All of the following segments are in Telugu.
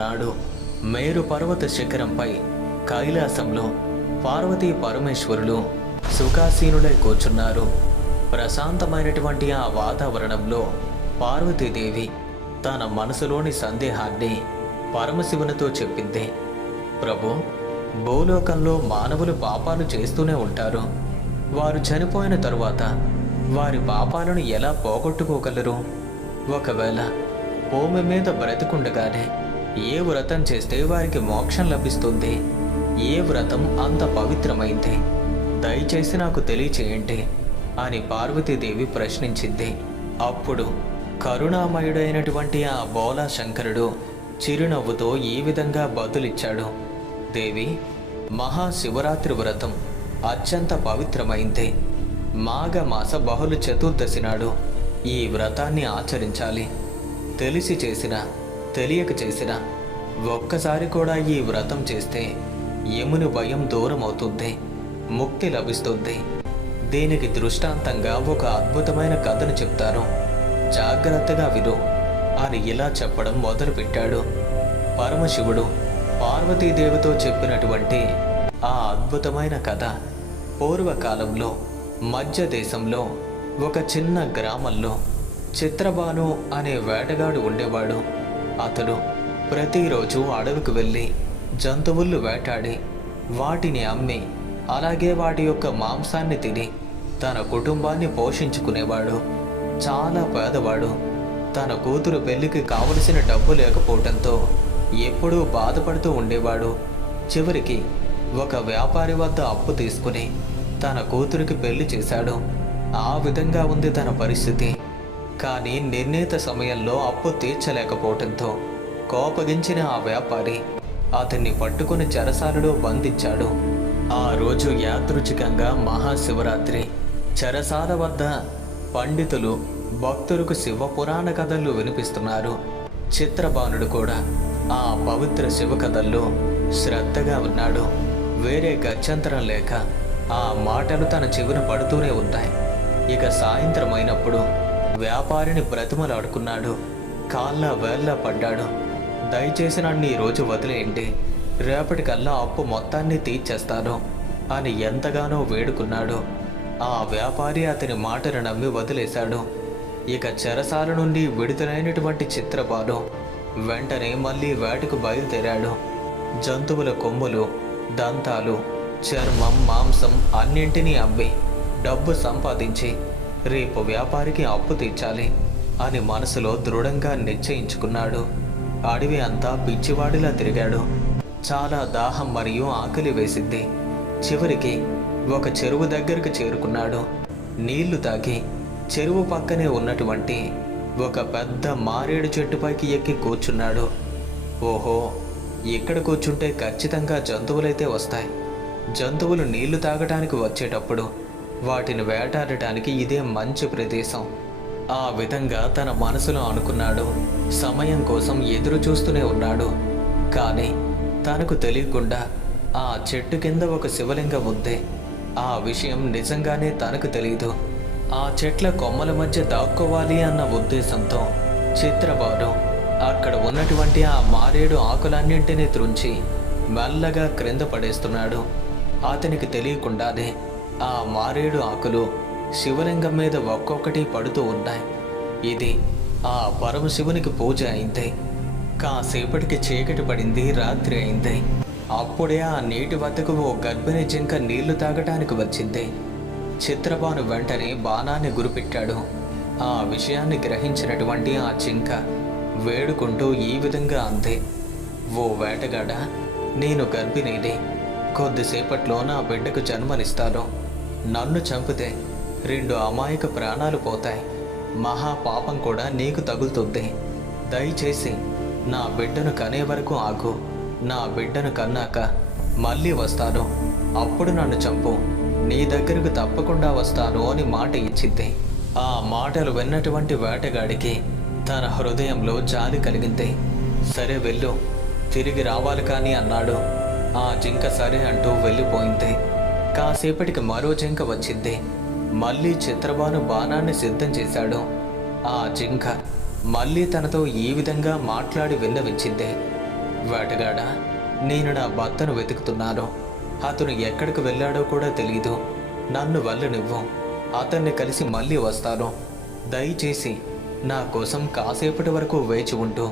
నాడు మేరు పర్వత శిఖరంపై కైలాసంలో పార్వతీ పరమేశ్వరులు సుఖాసీనులై కూర్చున్నారు. ప్రశాంతమైనటువంటి ఆ వాతావరణంలో పార్వతీదేవి తన మనసులోని సందేహాన్ని పరమశివునితో చెప్పింది. ప్రభు, భూలోకంలో మానవులు పాపాలు చేస్తూనే ఉంటారు. వారు చనిపోయిన తరువాత వారి పాపాలను ఎలా పోగొట్టుకోగలరు? ఒకవేళ భూమి మీద బ్రతికుండగానే ఏ వ్రతం చేస్తే వారికి మోక్షం లభిస్తుంది? ఏ వ్రతం అంత పవిత్రమైంది? దయచేసి నాకు తెలియచేయండి అని పార్వతీదేవి ప్రశ్నించింది. అప్పుడు కరుణామయుడైనటువంటి ఆ బోలా శంకరుడు చిరునవ్వుతో ఈ విధంగా బదులిచ్చాడు. దేవి, మహాశివరాత్రి వ్రతం అత్యంత పవిత్రమైంది. మాఘమాస బహుళ చతుర్దశి నాడు ఈ వ్రతాన్ని ఆచరించాలి. తెలిసి చేసినా తెలియక చేసినా ఒక్కసారి కూడా ఈ వ్రతం చేస్తే యముని భయం దూరం అవుతుంది, ముక్తి లభిస్తుంది. దీనికి దృష్టాంతంగా ఒక అద్భుతమైన కథను చెప్తాను, జాగ్రత్తగా విను అని ఇలా చెప్పడం మొదలుపెట్టాడు. పరమశివుడు పార్వతీదేవితో చెప్పినటువంటి ఆ అద్భుతమైన కథ పూర్వకాలంలో మధ్య దేశంలో ఒక చిన్న గ్రామంలో చిత్రబాను అనే వేటగాడు ఉండేవాడు. అతడు ప్రతిరోజు అడవికి వెళ్ళి జంతువులు వేటాడి వాటిని అమ్మి అలాగే వాటి యొక్క మాంసాన్ని తిని తన కుటుంబాన్ని పోషించుకునేవాడు. చాలా పేదవాడు. తన కూతురు పెళ్లికి కావలసిన డబ్బు లేకపోవడంతో ఎప్పుడూ బాధపడుతూ ఉండేవాడు. చివరికి ఒక వ్యాపారి వద్ద అప్పు తీసుకుని తన కూతురికి పెళ్లి చేశాడు. ఆ విధంగా ఉంది తన పరిస్థితి. కానీ నిర్ణీత సమయంలో అప్పు తీర్చలేకపోవడంతో కోపగించిన ఆ వ్యాపారి అతన్ని పట్టుకుని చెరసాలలో బంధించాడు. ఆ రోజు యాదృచ్ఛికంగా మహాశివరాత్రి. చెరసాల వద్ద పండితులు భక్తులకు శివపురాణ కథలు వినిపిస్తున్నారు. చిత్రబానుడు కూడా ఆ పవిత్ర శివ కథల్లో శ్రద్ధగా ఉన్నాడు. వేరే గత్యంతరం లేక ఆ మాటలు తన చెవిన పడుతూనే ఉన్నాయి. ఇక సాయంత్రం అయినప్పుడు వ్యాపారిని బ్రతిమలాడుకున్నాడు. కాళ్ళ వేళ్ళ పడ్డాడు. దయచేసి నన్ను ఈరోజు వదిలేయండి, రేపటికల్లా అప్పు మొత్తాన్ని తీర్చేస్తాను అని ఎంతగానో వేడుకున్నాడు. ఆ వ్యాపారి అతని మాటను నమ్మి వదిలేశాడు. ఇక చెరసాల నుండి విడుదలైనటువంటి చిత్రబాను వెంటనే మళ్ళీ వేటకు బయలుదేరాడు. జంతువుల కొమ్ములు, దంతాలు, చర్మం, మాంసం అన్నింటినీ అమ్మి డబ్బు సంపాదించి రేపు వ్యాపారికి అప్పు తీర్చాలి అని మనసులో దృఢంగా నిశ్చయించుకున్నాడు. అడవి అంతా పిచ్చివాడిలా తిరిగాడు. చాలా దాహం మరియు ఆకలి వేసింది. చివరికి ఒక చెరువు దగ్గరకు చేరుకున్నాడు. నీళ్లు తాగి చెరువు పక్కనే ఉన్నటువంటి ఒక పెద్ద మారేడు చెట్టుపైకి ఎక్కి కూర్చున్నాడు. ఓహో, ఇక్కడ కూర్చుంటే ఖచ్చితంగా జంతువులైతే వస్తాయి. జంతువులు నీళ్లు తాగటానికి వచ్చేటప్పుడు వాటిని వేటాడటానికి ఇదే మంచి ప్రదేశం. ఆ విధంగా తన మనసులో అనుకున్నాడు. సమయం కోసం ఎదురు చూస్తూనే ఉన్నాడు. కానీ తనకు తెలియకుండా ఆ చెట్టు కింద ఒక శివలింగం ఉంది. ఆ విషయం నిజంగానే తనకు తెలియదు. ఆ చెట్ల కొమ్మల మధ్య దాక్కోవాలి అన్న ఉద్దేశంతో చిత్రబాను అక్కడ ఉన్నటువంటి ఆ మారేడు ఆకులన్నింటినీ త్రుంచి మెల్లగా క్రింద పడేస్తున్నాడు. అతనికి తెలియకుండానే ఆ మారేడు ఆకులు శివలింగం మీద ఒక్కొక్కటి పడుతూ ఉన్నాయి. ఇది ఆ పరమశివునికి పూజ అయింది. కాసేపటికి చీకటి పడింది, రాత్రి అయింది. అప్పుడే ఆ నీటి వద్దకు ఓ గర్భిణీ జింక నీళ్లు తాగటానికి వచ్చింది. చిత్రబాను వెంటనే బాణాన్ని గురిపెట్టాడు. ఆ విషయాన్ని గ్రహించినటువంటి ఆ జింక వేడుకుంటూ ఈ విధంగా అంది, ఓ వేటగాడా, నేను గర్భిణీని. కొద్దిసేపట్లో నా బిడ్డకు జన్మనిస్తాను. నన్ను చంపితే 2 అమాయక ప్రాణాలు పోతాయి. మహాపాపం కూడా నీకు తగులుతుంది. దయచేసి నా బిడ్డను కనే వరకు ఆగు. నా బిడ్డను కన్నాక మళ్ళీ వస్తాను. అప్పుడు నన్ను చంపు. నీ దగ్గరకు తప్పకుండా వస్తాను అని మాట ఇచ్చింది. ఆ మాటలు విన్నటువంటి వేటగాడికి తన హృదయంలో జాలి కలిగింది. సరే వెళ్ళు, తిరిగి రావాలి కానీ అన్నాడు. ఆ జింక సరే అంటూ వెళ్ళిపోయింది. కాసేపటికి మరో జింక వచ్చింది. మళ్ళీ చిత్రబాను బాణాన్ని సిద్ధం చేశాడు. ఆ జింక మళ్ళీ తనతో ఈ విధంగా మాట్లాడి విన్నవించింది, వేటగాడా, నేను నా భర్తను వెతుకుతున్నాను. అతను ఎక్కడికి వెళ్ళాడో కూడా తెలీదు. నన్ను వెళ్ళనివ్వు. అతన్ని కలిసి మళ్ళీ వస్తాను. దయచేసి నా కోసం కాసేపటి వరకు వేచి ఉంటూ.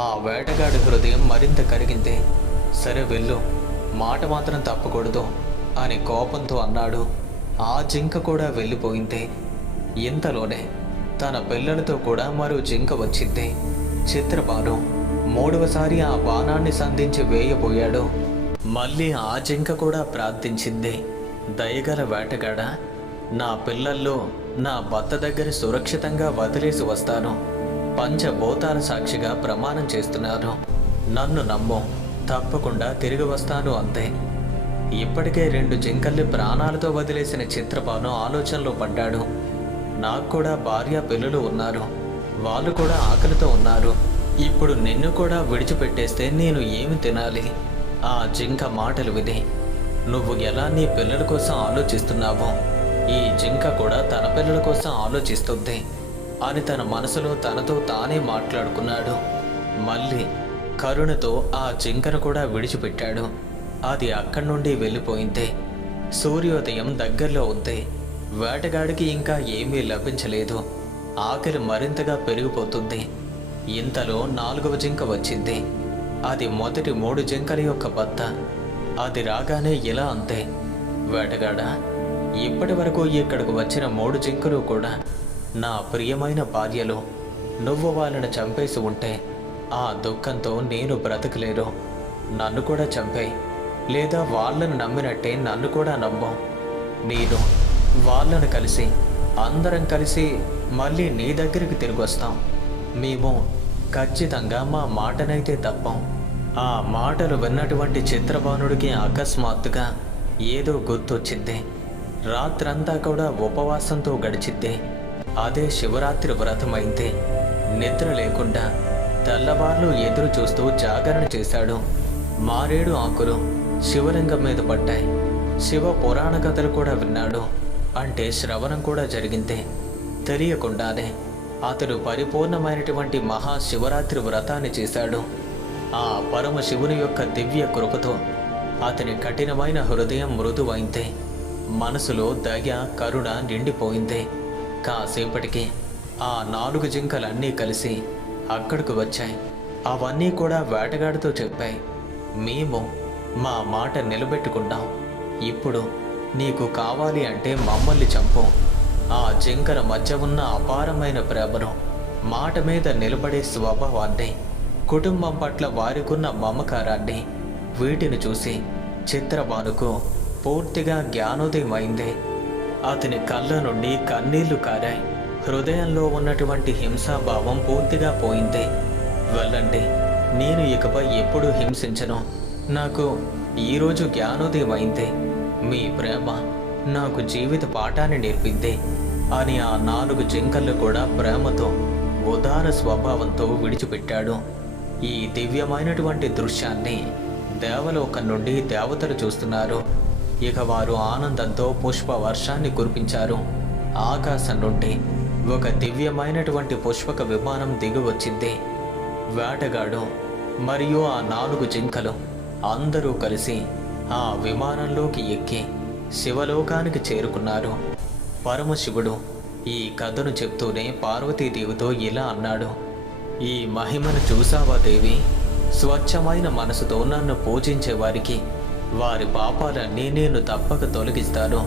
ఆ వేటగాడి హృదయం మరింత కరిగింది. సరే వెళ్ళు, మాట మాత్రం తప్పకూడదు అని కోపంతో అన్నాడు. ఆ జింక కూడా వెళ్ళిపోయింది. ఇంతలోనే తన పిల్లలతో కూడా మరో జింక వచ్చింది. చిత్రబాను మూడవసారి ఆ బాణాన్ని సంధించి వేయబోయాడు. మళ్ళీ ఆ జింక కూడా ప్రార్థించింది. దయగల వేటగాడ, నా పిల్లల్లో నా భర్త దగ్గర సురక్షితంగా వదిలేసి వస్తాను. పంచభూతాల సాక్షిగా ప్రమాణం చేస్తున్నాను. నన్ను నమ్ము, తప్పకుండా తిరిగి వస్తాను అంతే. ఇప్పటికే 2 జింకల్ని ప్రాణాలతో వదిలేసిన చిత్రబాను ఆలోచనలో పడ్డాడు. నాకు కూడా భార్య పిల్లలు ఉన్నారు. వాళ్ళు కూడా ఆకలితో ఉన్నారు. ఇప్పుడు నిన్ను కూడా విడిచిపెట్టేస్తే నేను ఏమి తినాలి? ఆ జింక మాటలు విని, నువ్వు ఎలా నీ పిల్లల కోసం ఆలోచిస్తున్నావో ఈ జింక కూడా తన పిల్లల కోసం ఆలోచిస్తుంది అని తన మనసులో తనతో తానే మాట్లాడుకున్నాడు. మళ్ళీ కరుణతో ఆ జింకను కూడా విడిచిపెట్టాడు. అది అక్కడి నుండి వెళ్ళిపోయింది. సూర్యోదయం దగ్గరలో ఉంది. వేటగాడికి ఇంకా ఏమీ లభించలేదు. ఆకలి మరింతగా పెరిగిపోతుంది. ఇంతలో 4వ జింక వచ్చింది. అది మొదటి 3 జింకల యొక్క భర్త. అది రాగానే ఇలా అంతే, వేటగాడా, ఇప్పటి వరకు ఇక్కడికి వచ్చిన 3 జింకలు కూడా నా ప్రియమైన భార్యలు. నువ్వు వాళ్ళని చంపేసి ఉంటే ఆ దుఃఖంతో నేను బ్రతకలేను. నన్ను కూడా చంపేయి, లేదా వాళ్ళను నమ్మినట్టే నన్ను కూడా నమ్ము. నేను వాళ్ళను కలిసి అందరం కలిసి మళ్ళీ నీ దగ్గరికి తిరిగి వస్తాం. మేము ఖచ్చితంగా మా మాటనైతే తప్పం. ఆ మాటలు విన్నటువంటి చిత్రబానుడికి అకస్మాత్తుగా ఏదో గుర్తొచ్చింది. రాత్రంతా కూడా ఉపవాసంతో గడిచింది. అదే శివరాత్రి వ్రతమైంది. నిద్ర లేకుండా తెల్లవార్లు ఎదురు చూస్తూ జాగరణ చేశాడు. మారేడు ఆకులు శివలింగం మీద పడ్డాయి. శివ పురాణ కథలు కూడా విన్నాడు. అంటే శ్రవణం కూడా జరిగింది. తెలియకుండానే అతడు పరిపూర్ణమైనటువంటి మహాశివరాత్రి వ్రతాన్ని చేశాడు. ఆ పరమశివుని యొక్క దివ్య కృపతో అతని కఠినమైన హృదయం మృదువైంది. మనసులో దయ, కరుణ నిండిపోయింది. కాసేపటికి ఆ 4 జింకలన్నీ కలిసి అక్కడికి వచ్చాయి. అవన్నీ కూడా వేటగాడితో చెప్పాయి, మేము మా మాట నిలబెట్టుకున్నాం. ఇప్పుడు నీకు కావాలి అంటే మమ్మల్ని చంపు. ఆ జింకల మధ్య ఉన్న అపారమైన ప్రేమను, మాట మీద నిలబడే స్వభావాన్ని, కుటుంబం పట్ల వారికున్న మమకారాన్ని, వీటిని చూసి చిత్రబానుకు పూర్తిగా జ్ఞానోదయం అయింది. అతని కళ్ళ నుండి కన్నీళ్లు కారాయి. హృదయంలో ఉన్నటువంటి హింసాభావం పూర్తిగా పోయింది. వెళ్ళండి, నేను ఇకపై ఎప్పుడూ హింసించను. నాకు ఈరోజు జ్ఞానోదయం అయింది. మీ ప్రేమ నాకు జీవిత పాఠాన్ని నేర్పింది అని ఆ 4 జింకలు కూడా ప్రేమతో, ఉదార స్వభావంతో విడిచిపెట్టాడు. ఈ దివ్యమైనటువంటి దృశ్యాన్ని దేవలోకం నుండి దేవతలు చూస్తున్నారు. ఇక వారు ఆనందంతో పుష్ప వర్షాన్ని కురిపించారు. ఆకాశం నుండి ఒక దివ్యమైనటువంటి పుష్పక విమానం దిగి వచ్చింది. వేటగాడు మరియు ఆ 4 జింకలు అందరూ కలిసి ఆ విమానంలోకి ఎక్కి శివలోకానికి చేరుకున్నారు. పరమశివుడు ఈ కథను చెప్తూనే పార్వతీదేవితో ఇలా అన్నాడు, ఈ మహిమను చూసావా దేవి? స్వచ్ఛమైన మనసుతో నన్ను పూజించే వారికి వారి పాపాలన్నీ నేను తప్పక తొలగిస్తాను.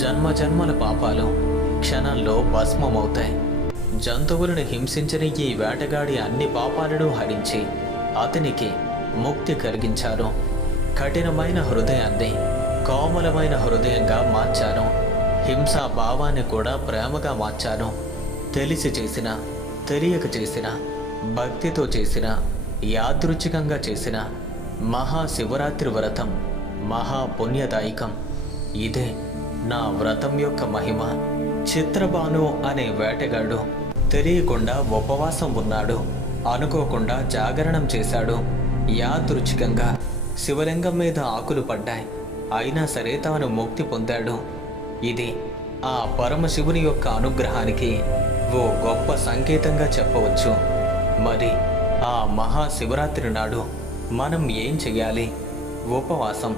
జన్మ జన్మల పాపాలు క్షణంలో భస్మమవుతాయి. జంతువులను హింసించిన ఈ వేటగాడి అన్ని పాపాలను హరించి అతనికి ముక్తి కలిగించారు. కఠినమైన హృదయాన్ని కోమలమైన హృదయంగా మార్చాను. హింసా భావాన్ని కూడా ప్రేమగా మార్చాను. తెలిసి చేసిన, తెలియక చేసిన, భక్తితో చేసిన, యాదృచ్ఛికంగా చేసిన మహాశివరాత్రి వ్రతం మహాపుణ్యదాయకం. ఇదే నా వ్రతం యొక్క మహిమ. చిత్రబాను అనే వేటగాడు తెలియకుండా ఉపవాసం ఉన్నాడు. అనుకోకుండా జాగరణం చేశాడు. యాదృచ్ఛికంగా శివలింగం మీద ఆకులు పడ్డాయి. అయినా సరే తాను ముక్తి పొందాడు. ఇది ఆ పరమశివుని యొక్క అనుగ్రహానికి ఓ గొప్ప సంకేతంగా చెప్పవచ్చు. మరి ఆ మహాశివరాత్రి నాడు మనం ఏం చెయ్యాలి? ఉపవాసం,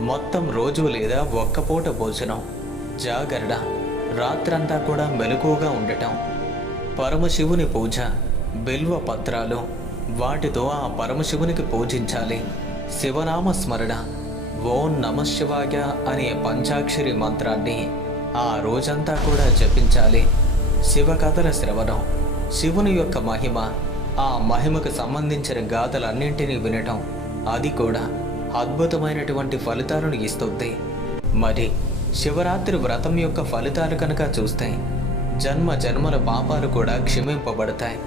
మొత్తం రోజు లేదా ఒక్క పూట భోజనం, జాగరణ, రాత్రంతా కూడా మెలకువగా ఉండటం, పరమశివుని పూజ, బిల్వ పత్రాలు, వాటితో ఆ పరమశివునికి పూజించాలి. శివనామ స్మరణ, ఓం నమః శివాయ అనే పంచాక్షరి మంత్రాన్ని ఆ రోజంతా కూడా జపించాలి. శివకథల శ్రవణం, శివుని యొక్క మహిమ, ఆ మహిమకు సంబంధించిన గాథలన్నింటినీ వినటం, అది కూడా అద్భుతమైనటువంటి ఫలితాలను ఇస్తుంది. మరి శివరాత్రి వ్రతం యొక్క ఫలితాలు కనుక చూస్తే జన్మ జన్మల పాపాలు కూడా క్షమింపబడతాయి.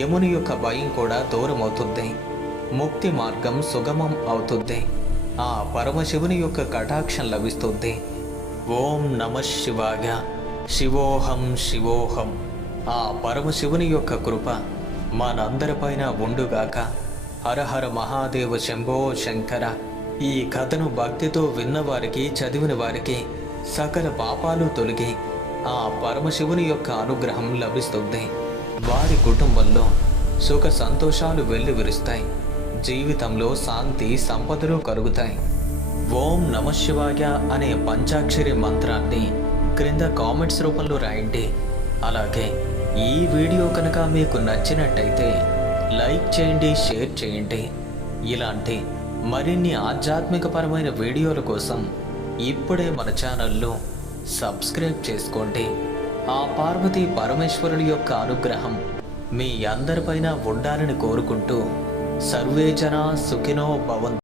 యముని యొక్క భయం కూడా దూరం అవుతుంది. ముక్తి మార్గం సుగమం అవుతుంది. ఆ పరమశివుని యొక్క కటాక్షం లభిస్తుంది. ఓం నమః శివాయ, శివోహం శివోహం. ఆ పరమశివుని యొక్క కృప మనందరిపైన ఉండుగాక. హరహర మహాదేవ శంభో శంకర. ఈ కథను భక్తితో విన్నవారికి, చదివిన వారికి సకల పాపాలు తొలగి ఆ పరమశివుని యొక్క అనుగ్రహం లభిస్తుంది. వారి కుటుంబంలో సుఖ సంతోషాలు వెల్లివిరుస్తాయి. జీవితంలో శాంతి, సంపదలు కలుగుతాయి. ఓం నమః శివాయ అనే పంచాక్షరి మంత్రాన్ని క్రింద కామెంట్స్ రూపంలో రాయండి. అలాగే ఈ వీడియో కనుక మీకు నచ్చినట్టయితే లైక్ చేయండి, షేర్ చేయండి. ఇలాంటి మరిన్ని ఆధ్యాత్మికపరమైన వీడియోల కోసం ఇప్పుడే మన ఛానల్ను సబ్స్క్రైబ్ చేసుకోండి. ఆ పార్వతీ పరమేశ్వరుడి యొక్క అనుగ్రహం మీ అందరిపైన ఉండాలని కోరుకుంటూ సర్వే జనా సుఖినో భవంతు.